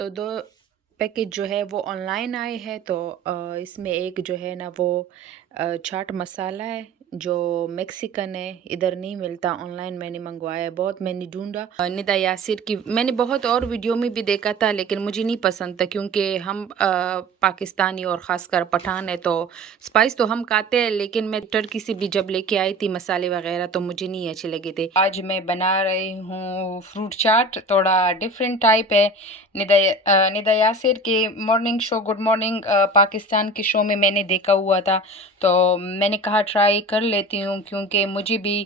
तो 2 पैकेज जो है वो ऑनलाइन आए हैं, तो इसमें एक जो है ना वो चाट मसाला है जो मेक्सिकन है, इधर नहीं मिलता। ऑनलाइन मैंने मंगवाया है, बहुत मैंने ढूँढा। निदा यासिर की मैंने बहुत और वीडियो में भी देखा था, लेकिन मुझे नहीं पसंद था क्योंकि हम पाकिस्तानी और ख़ासकर पठान है, तो स्पाइस तो हम खाते हैं, लेकिन मैं टर्की से भी जब लेके आई थी मसाले वगैरह तो मुझे नहीं अच्छे लगे थे। आज मैं बना रही हूँ फ्रूट चाट, थोड़ा डिफरेंट टाइप है। निदा यासिर के morning show good morning Pakistan के शो में मैंने देखा हुआ था, तो मैंने कहा ट्राई कर लेती हूँ क्योंकि मुझे भी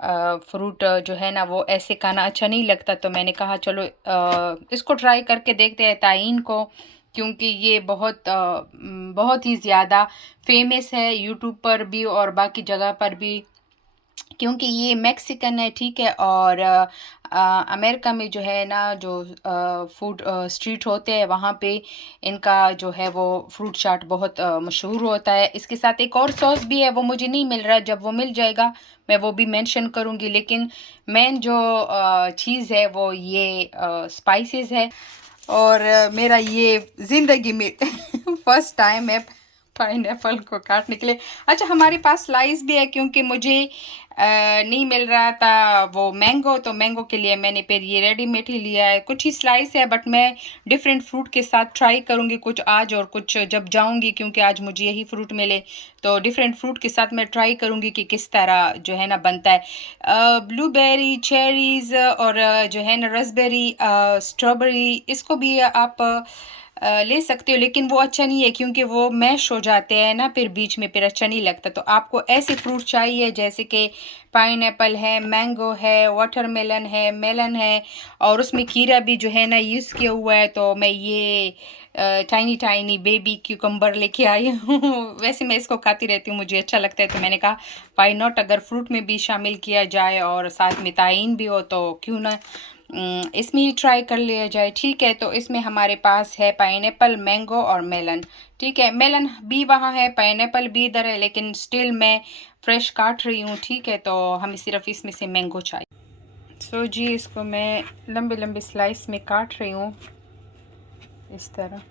फ्रूट जो है ना वो ऐसे खाना अच्छा नहीं लगता, तो मैंने कहा चलो इसको ट्राई करके देखते हैं ताइन को, क्योंकि ये बहुत ही ज़्यादा फेमस है यूट्यूब पर भी और बाकी जगह पर भी, क्योंकि ये मैक्सिकन है, ठीक है। और अमेरिका में जो है ना जो फूड स्ट्रीट होते हैं वहाँ पे इनका जो है वो फ्रूट चाट बहुत मशहूर होता है। इसके साथ एक और सॉस भी है, वो मुझे नहीं मिल रहा, जब वो मिल जाएगा मैं वो भी मेंशन करूँगी, लेकिन मेन जो चीज़ है वो ये स्पाइसेस है। और मेरा ये ज़िंदगी में फर्स्ट टाइम है पाइनएप्पल को काटने के लिए। अच्छा, हमारे पास स्लाइस भी है क्योंकि मुझे नहीं मिल रहा था वो मैंगो, तो मैंगो के लिए मैंने फिर ये रेडीमेड ही लिया है। कुछ ही स्लाइस है, बट मैं डिफरेंट फ्रूट के साथ ट्राई करूँगी, कुछ आज और कुछ जब जाऊँगी, क्योंकि आज मुझे यही फ्रूट मिले, तो डिफरेंट फ्रूट के साथ मैं ट्राई करूँगी कि किस तरह जो है ना बनता है। ब्लूबेरी, चेरीज़ और जो है ना रसबेरी, स्ट्रॉबेरी, इसको भी आप ले सकते हो, लेकिन वो अच्छा नहीं है क्योंकि वो मैश हो जाते हैं ना, फिर बीच में फिर अच्छा नहीं लगता। तो आपको ऐसे फ्रूट चाहिए जैसे कि पाइनएप्पल है, मैंगो है, वाटरमेलन है, मेलन है, और उसमें खीरा भी जो है ना यूज़ किया हुआ है। तो मैं ये टाइनी टाइनी बेबी क्यूकम्बर लेके आई हूँ। वैसे मैं इसको खाती रहती हूँ, मुझे अच्छा लगता है, तो मैंने कहा व्हाई नॉट, अगर फ्रूट में भी शामिल किया जाए और साथ में ताइन भी हो तो क्यों ना इसमें ही ट्राई कर लिया जाए, ठीक है। तो इसमें हमारे पास है पाइनएप्पल, मैंगो और मेलन, ठीक है। मेलन भी वहाँ है, पाइनएप्पल भी इधर है, लेकिन स्टिल मैं फ्रेश काट रही हूँ, ठीक है। तो हमें सिर्फ इसमें से मैंगो चाहिए। सो जी, इसको मैं लंबे लंबे स्लाइस में काट रही हूँ इस तरह।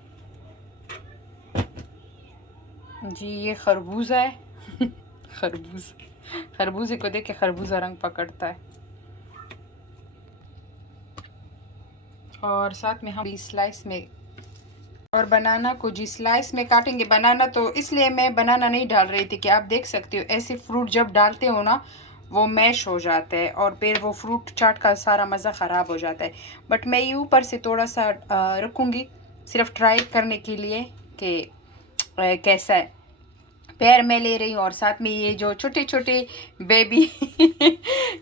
जी, ये खरबूजा है। खरबूज खरबूजे को देख के खरबूजा रंग पकड़ता है। और साथ में हम स्लाइस में और बनाना को जी स्लाइस में काटेंगे। बनाना तो इसलिए मैं बनाना नहीं डाल रही थी कि आप देख सकते हो ऐसे फ्रूट जब डालते हो ना वो मैश हो जाता है और फिर वो फ्रूट चाट का सारा मज़ा ख़राब हो जाता है। बट मैं ये ऊपर से थोड़ा सा रखूँगी सिर्फ ट्राई करने के लिए कि कैसा है। पैर मैं ले रही हूँ और साथ में ये जो छोटे छोटे बेबी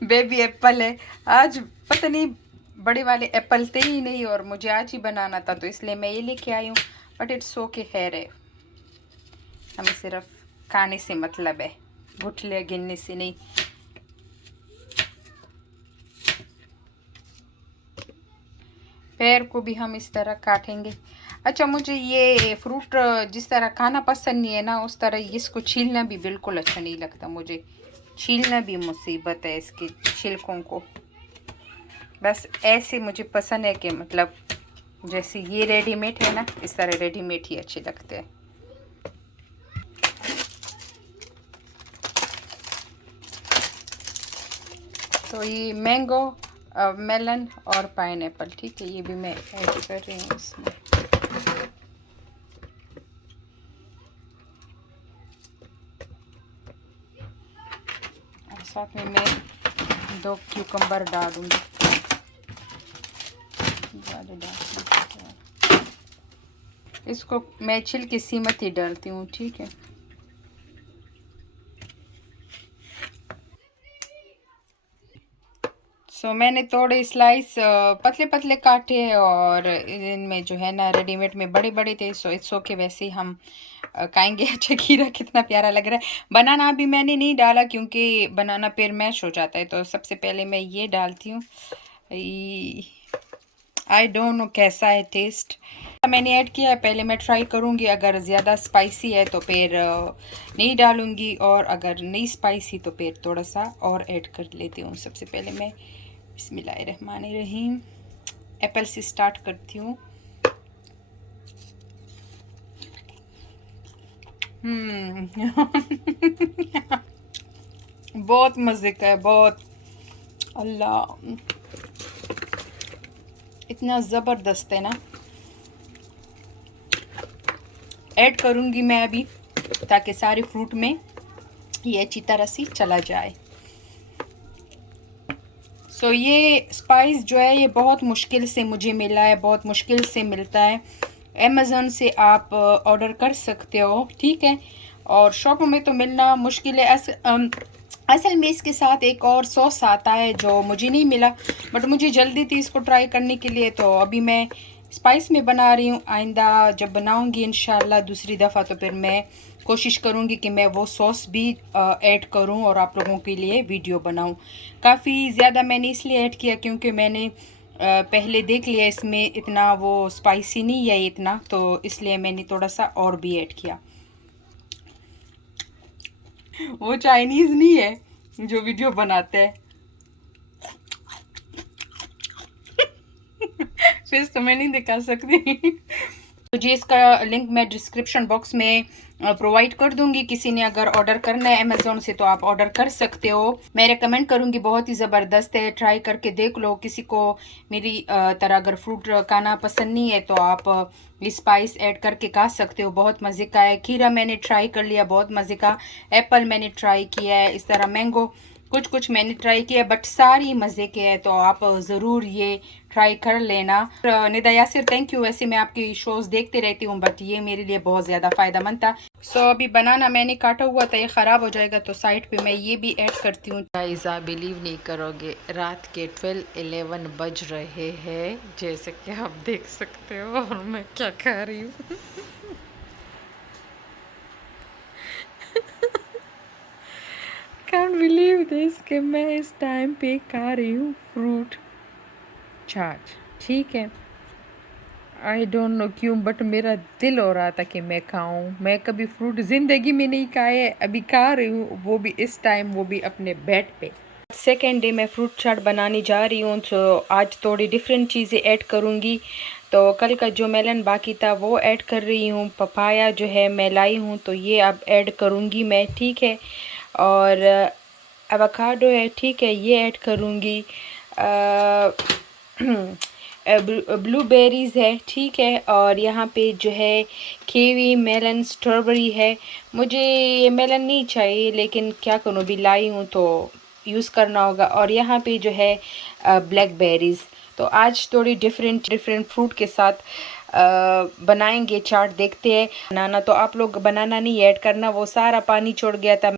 बेबी एप्पल है। आज पता नहीं बड़े वाले एप्पल थे ही नहीं और मुझे आज ही बनाना था, तो इसलिए मैं ये लेके आई हूँ। बट इट्स ओके, खैर है, हमें सिर्फ खाने से मतलब है, गुठलियाँ गिनने से नहीं। पैर को भी हम इस तरह काटेंगे। अच्छा, मुझे ये फ्रूट जिस तरह खाना पसंद नहीं है ना, उस तरह इसको छीलना भी बिल्कुल अच्छा नहीं लगता मुझे। छीलना भी मुसीबत है इसके छिलकों को। बस ऐसे मुझे पसंद है कि मतलब जैसे ये रेडीमेड है ना, इस तरह रेडीमेड ही अच्छे लगते हैं। तो ये मैंगो, मेलन और पाइनएप्पल, ठीक है, ये भी मैं ऐड कर रही हूँ इसमें। और साथ में मैं 2 क्यूकम्बर डालूँगी, ज़्यादा डालूँगी। इसको मैं छिलके सीमत ही डालती हूँ, ठीक है। सो मैंने थोड़े स्लाइस पतले पतले काटे और इनमें जो है ना रेडीमेड में बड़े बड़े थे, सो इट्स ओके, वैसे ही हम खाएंगे। अच्छा, खीरा कितना प्यारा लग रहा है। बनाना अभी मैंने नहीं डाला क्योंकि बनाना फिर मैश हो जाता है, तो सबसे पहले मैं ये डालती हूँ। आई डोंट नो कैसा है टेस्ट, मैंने ऐड किया है, पहले मैं ट्राई करूँगी। अगर ज़्यादा स्पाइसी है तो फिर नहीं डालूँगी, और अगर नहीं स्पाइसी तो फिर थोड़ा सा और ऐड कर लेती हूँ। सबसे पहले मैं बिस्मिल्लाहिर्रहमानिर्रहीम एप्पल से स्टार्ट करती हूँ। बहुत मज़े का है, बहुत। अल्लाह, इतना ज़बरदस्त है ना। ऐड करूँगी मैं अभी, ताकि सारे फ्रूट में ये अच्छी तरह से चला जाए। सो ये स्पाइस जो है ये बहुत मुश्किल से मुझे मिला है, बहुत मुश्किल से मिलता है। अमेज़न से आप ऑर्डर कर सकते हो, ठीक है। और शॉप में तो मिलना मुश्किल है। असल में इसके साथ एक और सॉस आता है जो मुझे नहीं मिला, बट मुझे जल्दी थी इसको ट्राई करने के लिए, तो अभी मैं स्पाइस में बना रही हूँ। आइंदा जब बनाऊँगी इंशाल्लाह दूसरी दफ़ा, तो फिर मैं कोशिश करूँगी कि मैं वो सॉस भी ऐड करूँ और आप लोगों के लिए वीडियो बनाऊँ। काफ़ी ज़्यादा मैंने इसलिए ऐड किया क्योंकि मैंने पहले देख लिया इसमें इतना वो स्पाइसी नहीं है इतना, तो इसलिए मैंने थोड़ा सा और भी ऐड किया। वो चाइनीज़ नहीं है जो वीडियो बनाते हैं। फेस तो मैं नहीं दिखा सकती। मुझे इसका लिंक मैं डिस्क्रिप्शन बॉक्स में प्रोवाइड कर दूंगी। किसी ने अगर ऑर्डर करना है अमेज़ोन से तो आप ऑर्डर कर सकते हो। मैं रेकमेंड करूंगी, बहुत ही ज़बरदस्त है, ट्राई करके देख लो। किसी को मेरी तरह अगर फ्रूट खाना पसंद नहीं है तो आप स्पाइस ऐड करके खा सकते हो, बहुत मज़े का है। खीरा मैंने ट्राई कर लिया, बहुत मज़े का। एप्पल मैंने ट्राई किया है, इस तरह मैंगो कुछ कुछ मैंने ट्राई किया, बट सारी मज़े के है, तो आप ज़रूर ये ट्राई कर लेना। Nida Yasir, thank you. वैसे मैं आपकी शोज़ देखते रहती हूँ, बट ये मेरे लिए बहुत ज़्यादा फ़ायदेमंद था। सो अभी बनाना मैंने काटा हुआ था, ये ख़राब हो जाएगा, तो साइड पे मैं ये भी ऐड करती हूँ। गाइस, आप बिलीव नहीं करोगे, रात के 12-11 बज रहे हैं, जैसे कि आप देख सकते हो, और मैं क्या खा रही हूँ। कांट बिलीव दिस कि मैं इस टाइम पे खा रही हूँ फ्रूट चाट, ठीक है। आई डोंट नो क्यों, बट मेरा दिल हो रहा था कि मैं खाऊं। मैं कभी फ्रूट ज़िंदगी में नहीं खाए, अभी खा रही हूँ, वो भी इस टाइम, वो भी अपने बेड पे। सेकेंड डे मैं फ्रूट चाट बनाने जा रही हूँ, तो आज थोड़ी डिफरेंट चीज़ें ऐड करूँगी। तो कल का जो मेलन बाकी था वो ऐड कर रही हूँ। पपाया जो है मैं लाई हूँ, तो ये अब ऐड करूँगी मैं, ठीक है। और एवोकाडो है, ठीक है, ये ऐड करूँगी। ब्लूबेरीज़ है, ठीक है। और यहाँ पे जो है कीवी, मेलन, स्ट्रॉबेरी है। मुझे ये मेलन नहीं चाहिए, लेकिन क्या करूँ, भी लाई हूँ तो यूज़ करना होगा। और यहाँ पे जो है ब्लैकबेरीज़। तो आज थोड़ी डिफरेंट डिफरेंट फ्रूट के साथ बनाएंगे चाट, देखते हैं। बनाना तो आप लोग बनाना नहीं ऐड करना, वो सारा पानी छोड़ गया था।